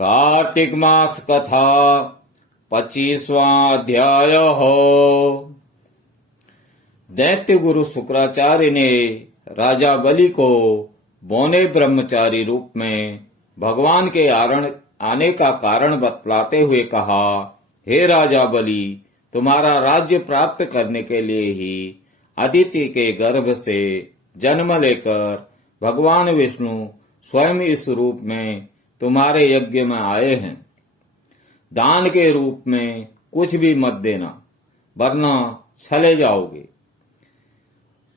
कार्तिक मास कथा 25वां अध्याय हो। दैत्य गुरु शुक्राचार्य ने राजा बलि को बौने ब्रह्मचारी रूप में भगवान के आने का कारण बतलाते हुए कहा, हे राजा बलि, तुम्हारा राज्य प्राप्त करने के लिए ही अदिति के गर्भ से जन्म लेकर भगवान विष्णु स्वयं इस रूप में तुम्हारे यज्ञ में आए हैं। दान के रूप में कुछ भी मत देना, वरना चले जाओगे।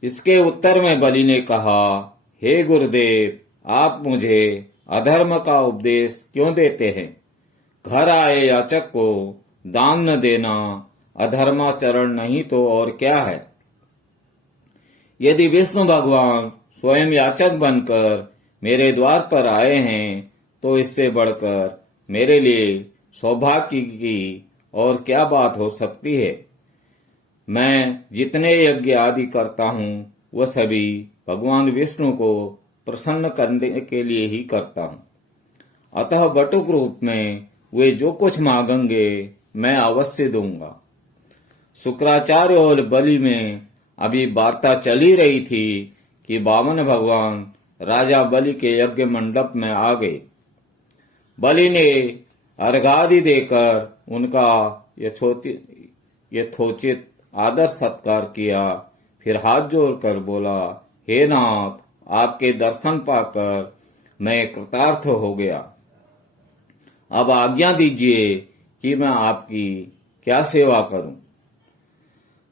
इसके उत्तर में बलि ने कहा, हे गुरुदेव, आप मुझे अधर्म का उपदेश क्यों देते हैं? घर आए याचक को दान न देना अधर्माचरण नहीं तो और क्या है? यदि विष्णु भगवान स्वयं याचक बनकर मेरे द्वार पर आए हैं तो इससे बढ़कर मेरे लिए सौभाग्य की और क्या बात हो सकती है। मैं जितने यज्ञ आदि करता हूँ वह सभी भगवान विष्णु को प्रसन्न करने के लिए ही करता हूँ। अतः बटुक रूप में वे जो कुछ मांगेंगे मैं अवश्य दूंगा। शुक्राचार्य और बलि में अभी वार्ता चली रही थी कि वामन भगवान राजा बलि के यज्ञ मंडप में आ गए। बलि ने अर्घादि देकर उनका यथोचित आदर सत्कार किया, फिर हाथ जोड़कर बोला, हे नाथ, आपके दर्शन पाकर मैं कृतार्थ हो गया। अब आज्ञा दीजिए कि मैं आपकी क्या सेवा करूं।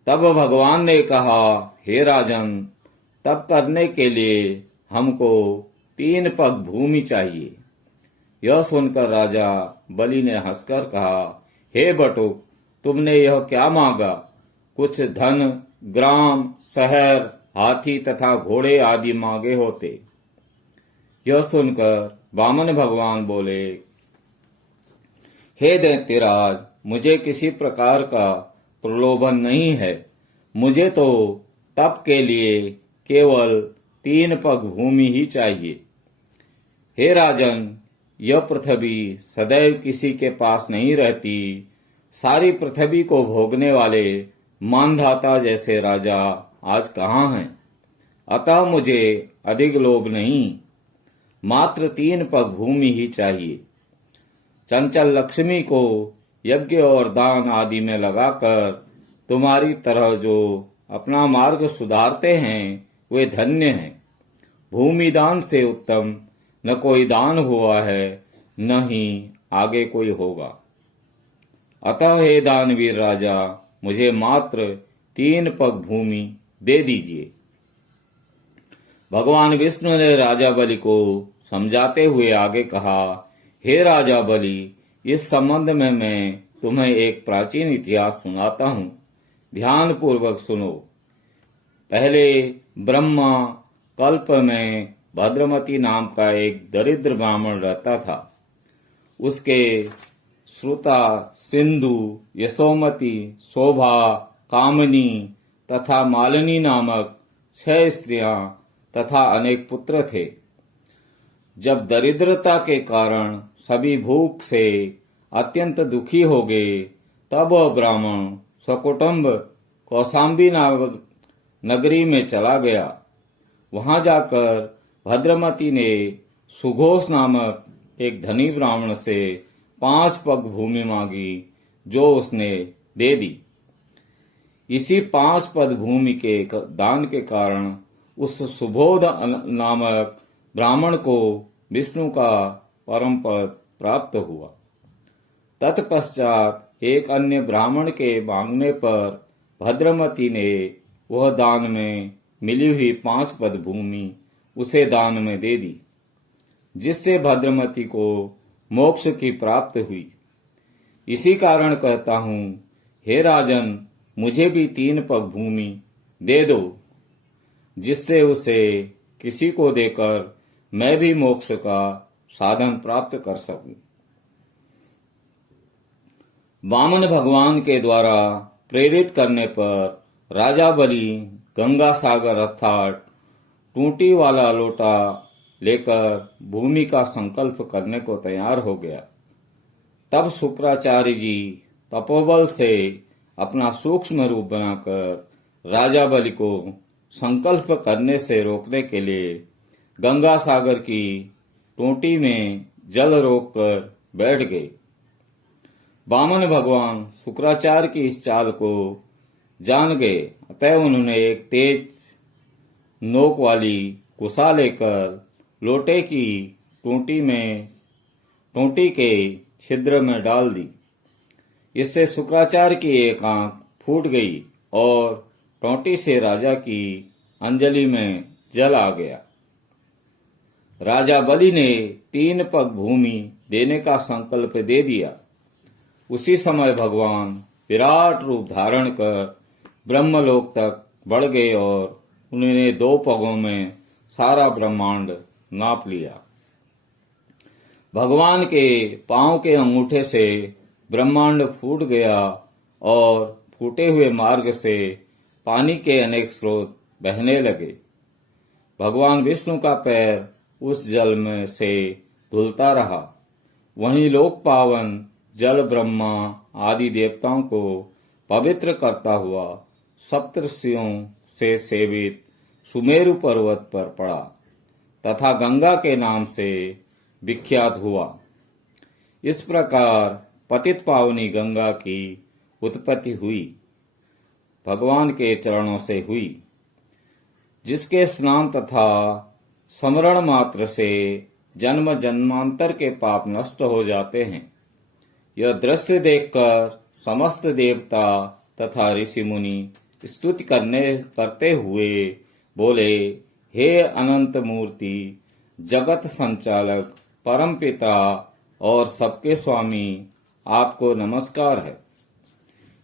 तब भगवान ने कहा, हे राजन, तप करने के लिए हमको 3 पग भूमि चाहिए। यह सुनकर राजा बलि ने हंसकर कहा, हे बटुक, तुमने यह क्या मांगा? कुछ धन, ग्राम, शहर, हाथी तथा घोड़े आदि मांगे होते। यह सुनकर वामन भगवान बोले, हे दैत्यराज, मुझे किसी प्रकार का प्रलोभन नहीं है। मुझे तो तप के लिए केवल 3 पग भूमि ही चाहिए। हे राजन, यह पृथ्वी सदैव किसी के पास नहीं रहती। सारी पृथ्वी को भोगने वाले मानधाता जैसे राजा आज कहाँ हैं? अतः मुझे अधिक लोभ नहीं, मात्र 3 पग भूमि ही चाहिए। चंचल लक्ष्मी को यज्ञ और दान आदि में लगाकर तुम्हारी तरह जो अपना मार्ग सुधारते हैं वे धन्य हैं। भूमि दान से उत्तम न कोई दान हुआ है, न ही आगे कोई होगा। अतः हे दानवीर राजा, मुझे मात्र 3 पग भूमि दे दीजिए। भगवान विष्णु ने राजा बलि को समझाते हुए आगे कहा, हे राजा बलि, इस संबंध में मैं तुम्हें एक प्राचीन इतिहास सुनाता हूँ। ध्यान पूर्वक सुनो। पहले ब्रह्मा कल्प में भद्रमती नाम का एक दरिद्र ब्राह्मण रहता था। उसके श्रुता, सिंधु, यशोमती, शोभा, कामनी तथा मालिनी नामक 6 स्त्रियां तथा अनेक पुत्र थे। जब दरिद्रता के कारण सभी भूख से अत्यंत दुखी हो गए, तब वह ब्राह्मण सकुटुंब कौशाम्बी नामक नगरी में चला गया। वहां जाकर भद्रमती ने सुघोष नामक एक धनी ब्राह्मण से 5 पग भूमि मांगी, जो उसने दे दी। इसी 5 पद भूमि के दान के कारण उस सुबोध नामक ब्राह्मण को विष्णु का परम पद प्राप्त हुआ। तत्पश्चात एक अन्य ब्राह्मण के मांगने पर भद्रमती ने वह दान में मिली हुई 5 पद भूमि उसे दान में दे दी, जिससे भद्रमती को मोक्ष की प्राप्ति हुई। इसी कारण कहता हूँ, हे राजन, मुझे भी 3 पग भूमि दे दो, जिससे उसे किसी को देकर मैं भी मोक्ष का साधन प्राप्त कर सकूं। वामन भगवान के द्वारा प्रेरित करने पर राजा बलि गंगा सागर अर्थात टूटी वाला लोटा लेकर भूमि का संकल्प करने को तैयार हो गया। तब शुक्राचार्य जी तपोबल से अपना सूक्ष्म रूप बनाकर राजा बलि को संकल्प करने से रोकने के लिए गंगा सागर की टोटी में जल रोककर बैठ गए। वामन भगवान शुक्राचार्य की इस चाल को जान गए, अतः उन्होंने एक तेज नोक वाली कुसा लेकर लोटे की टोटी के छिद्र में डाल दी। इससे शुक्राचार्य की एक आंख फूट गई और टोटी से राजा की अंजलि में जल आ गया। राजा बलि ने 3 पग भूमि देने का संकल्प दे दिया। उसी समय भगवान विराट रूप धारण कर ब्रह्मलोक तक बढ़ गए और उन्होंने 2 पगों में सारा ब्रह्मांड नाप लिया। भगवान के पांव के अंगूठे से ब्रह्मांड फूट गया और फूटे हुए मार्ग से पानी के अनेक स्रोत बहने लगे। भगवान विष्णु का पैर उस जल में से धुलता रहा। वहीं लोक पावन जल ब्रह्मा आदि देवताओं को पवित्र करता हुआ सप्तर्षियों से सेवित सुमेरु पर्वत पर पड़ा तथा गंगा के नाम से विख्यात हुआ। इस प्रकार पतित पावनी गंगा की उत्पत्ति हुई, भगवान के चरणों से हुई, जिसके स्नान तथा स्मरण मात्र से जन्म जन्मांतर के पाप नष्ट हो जाते हैं। यह दृश्य देखकर समस्त देवता तथा ऋषि मुनि स्तुति करते हुए बोले, हे अनंत मूर्ति, जगत संचालक, परम पिता और सबके स्वामी, आपको नमस्कार है।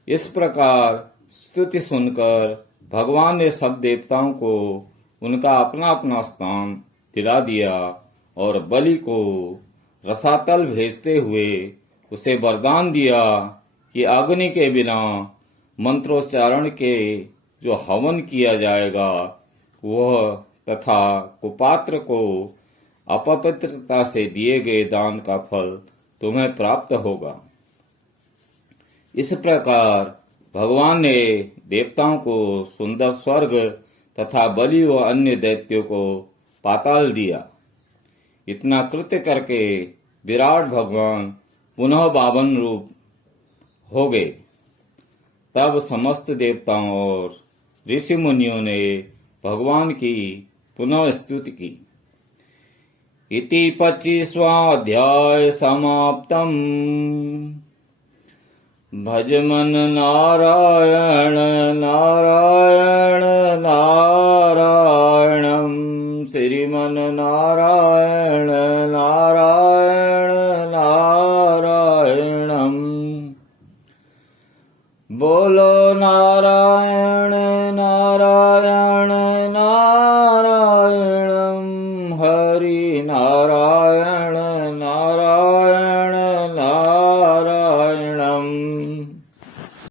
इस प्रकार स्तुति सुनकर भगवान ने सब देवताओं को उनका अपना अपना स्थान दिला दिया और बलि को रसातल भेजते हुए उसे वरदान दिया कि अग्नि के बिना मंत्रोच्चारण के जो हवन किया जाएगा वह तथा कुपात्र को अपवित्रता से दिए गए दान का फल तुम्हें प्राप्त होगा। इस प्रकार भगवान ने देवताओं को सुंदर स्वर्ग तथा बलि व अन्य दैत्यों को पाताल दिया। इतना कृत्य करके विराट भगवान पुनः बावन रूप हो गए। तब समस्त देवताओं और ऋषि मुनियों ने भगवान की पुनः स्तुति की। इति 25वां अध्याय समाप्तम्। भजमन नारायण नारायण नारायणं, श्रीमन नारायण नारायण नारायणं। बोलो नारायण